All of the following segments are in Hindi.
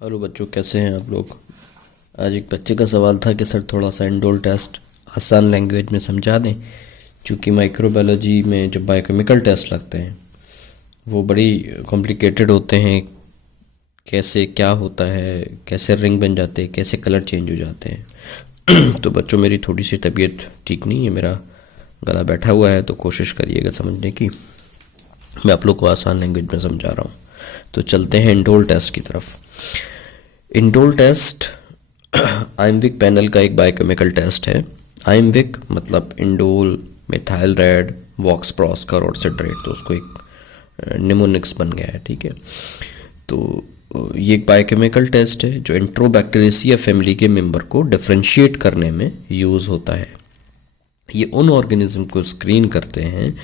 हेलो बच्चों, कैसे हैं आप लोग। आज एक बच्चे का सवाल था कि सर थोड़ा सा इंडोल टेस्ट आसान लैंग्वेज में समझा दें, क्योंकि माइक्रोबायोलॉजी में जब बायोकेमिकल टेस्ट लगते हैं वो बड़ी कॉम्प्लिकेटेड होते हैं। कैसे क्या होता है, कैसे रिंग बन जाते हैं, कैसे कलर चेंज हो जाते हैं। तो बच्चों, मेरी थोड़ी सी तबीयत ठीक नहीं है, मेरा गला बैठा हुआ है, तो कोशिश करिएगा समझने की। मैं आप लोग को आसान लैंग्वेज में समझा रहा हूँ। तो चलते हैं इंडोल टेस्ट की तरफ। इंडोल टेस्ट आइमविक पैनल का एक बायोकेमिकल टेस्ट है। आइमविक मतलब इंडोल मिथाइल रेड वॉक्स प्रॉस्कर और सिट्रेट, तो उसको एक निमोनिक्स बन गया है। ठीक है, तो ये एक बायोकेमिकल टेस्ट है जो एंट्रोबैक्टीरियसिया फैमिली के मेंबर को डिफरेंशिएट करने में यूज़ होता है। ये उन ऑर्गेनिज्म को स्क्रीन करते हैं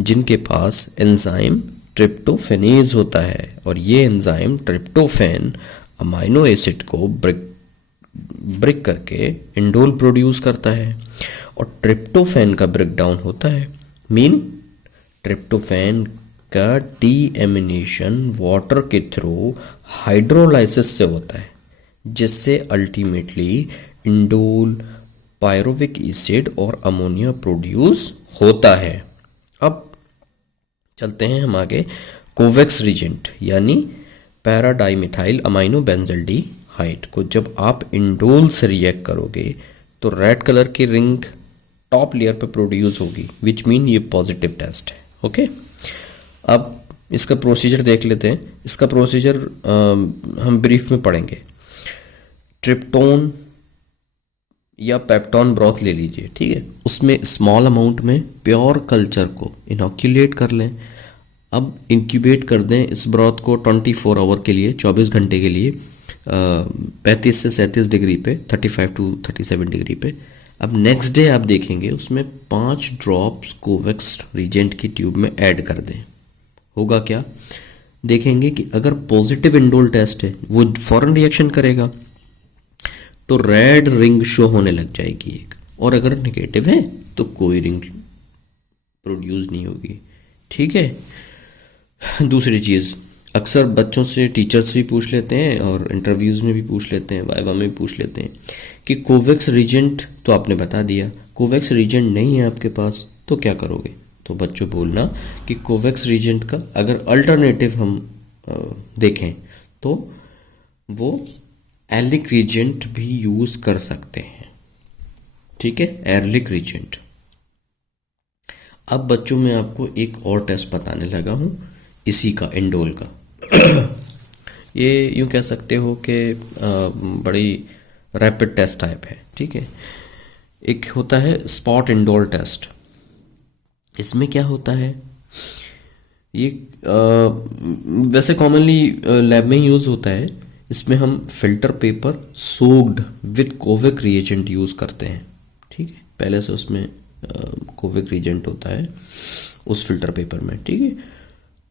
जिनके पास एंजाइम ट्रिप्टोफेनेज होता है, और ये एंजाइम ट्रिप्टोफैन अमाइनो एसिड को ब्रेक करके इंडोल प्रोड्यूस करता है। और ट्रिप्टोफैन का ब्रेकडाउन होता है, ट्रिप्टोफैन का डीएमिनेशन वाटर के थ्रू हाइड्रोलाइसिस से होता है, जिससे अल्टीमेटली इंडोल पायरोविक एसिड और अमोनिया प्रोड्यूस होता है। अब चलते हैं हम आगे। कोवेक्स रिजेंट यानी पैराडाइमिथाइल अमाइनो बेंजल्डिहाइड को जब आप इंडोल से रिएक्ट करोगे तो रेड कलर की रिंग टॉप लेयर पर प्रोड्यूस होगी, विच मीन ये पॉजिटिव टेस्ट है। ओके, अब इसका प्रोसीजर देख लेते हैं। इसका प्रोसीजर हम ब्रीफ में पढ़ेंगे। ट्रिप्टोन या पेप्टोन ब्रॉथ ले लीजिए, ठीक है, उसमें स्मॉल अमाउंट में प्योर कल्चर को इनोक्यूलेट कर लें। अब इंक्यूबेट कर दें इस ब्रॉथ को 24 आवर के लिए, 24 घंटे के लिए 35 से 37 डिग्री पे, 35 टू 37 डिग्री पे। अब नेक्स्ट डे आप देखेंगे उसमें 5 ड्रॉप्स कोवेक्स रिजेंट की ट्यूब में ऐड कर दें। होगा क्या, देखेंगे कि अगर पॉजिटिव इंडोल टेस्ट है वो फौरन रिएक्शन करेगा, तो रेड रिंग शो होने लग जाएगी एक, और अगर नेगेटिव है तो कोई रिंग प्रोड्यूस नहीं होगी। ठीक है, दूसरी चीज़, अक्सर बच्चों से टीचर्स भी पूछ लेते हैं और इंटरव्यूज़ में भी पूछ लेते हैं, वाइवा में भी पूछ लेते हैं कि कोवेक्स रिजेंट तो आपने बता दिया, कोवेक्स रिजेंट नहीं है आपके पास तो क्या करोगे। तो बच्चों बोलना कि कोवेक्स रिजेंट का अगर अल्टरनेटिव हम देखें तो वो एलिक रिजेंट भी यूज़ कर सकते हैं। ठीक है, एरलिक रिजेंट। अब बच्चों मैं आपको एक और टेस्ट बताने लगा हूँ इसी का, इंडोल का। ये यूँ कह सकते हो कि बड़ी रैपिड टेस्ट टाइप है। ठीक है, एक होता है स्पॉट इंडोल टेस्ट। इसमें क्या होता है, ये वैसे कॉमनली लैब में ही यूज़ होता है। इसमें हम filter paper soaked with Kovac's reagent use करते हैं। ठीक है, पहले से उसमें कोविक रिएजेंट होता है उस फिल्टर पेपर में। ठीक है,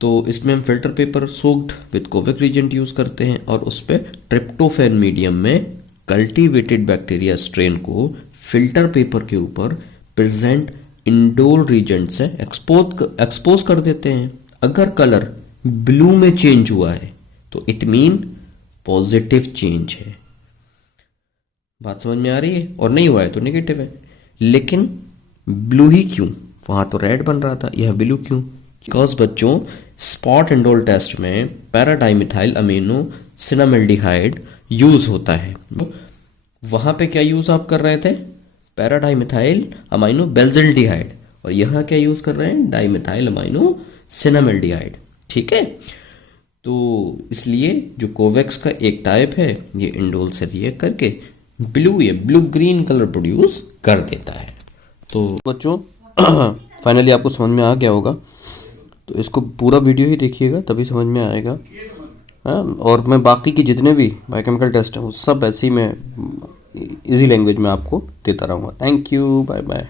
तो इसमें हम filter paper soaked with Kovac's reagent use करते हैं और उस पर ट्रिप्टोफैन मीडियम में कल्टीवेटेड बैक्टीरिया स्ट्रेन को फिल्टर पेपर के ऊपर प्रेजेंट इंडोल रिएजेंट से एक्सपोज कर देते हैं। अगर कलर ब्लू में चेंज हुआ है तो इट मीन पॉजिटिव चेंज है। बात समझ में आ रही है? और नहीं हुआ है तो नेगेटिव है। लेकिन ब्लू ही क्यों, वहां तो रेड बन रहा था, यह ब्लू क्यों? बिकॉज बच्चों, स्पॉट इंडोल टेस्ट में पैराडाइमिथाइल अमीनो सिनामेल्डिहाइड यूज होता है। वहां पे क्या यूज आप कर रहे थे, पैराडाइमिथाइल अमाइनो बेंजल्डिहाइड, और यहां क्या यूज कर रहे हैं, डाइमिथाइल अमाइनो सिनामेल्डिहाइड। ठीक है, तो इसलिए जो कोवेक्स का एक टाइप है ये इंडोल से रिएक्ट करके ब्लू ग्रीन कलर प्रोड्यूस कर देता है। तो बच्चों फाइनली आपको समझ में आ गया होगा, तो इसको पूरा वीडियो ही देखिएगा तभी समझ में आएगा। हाँ, और मैं बाकी के जितने भी बायोकेमिकल टेस्ट हैं वो सब ऐसे ही मैं इजी लैंग्वेज में आपको देता रहूँगा। Thank you, bye bye.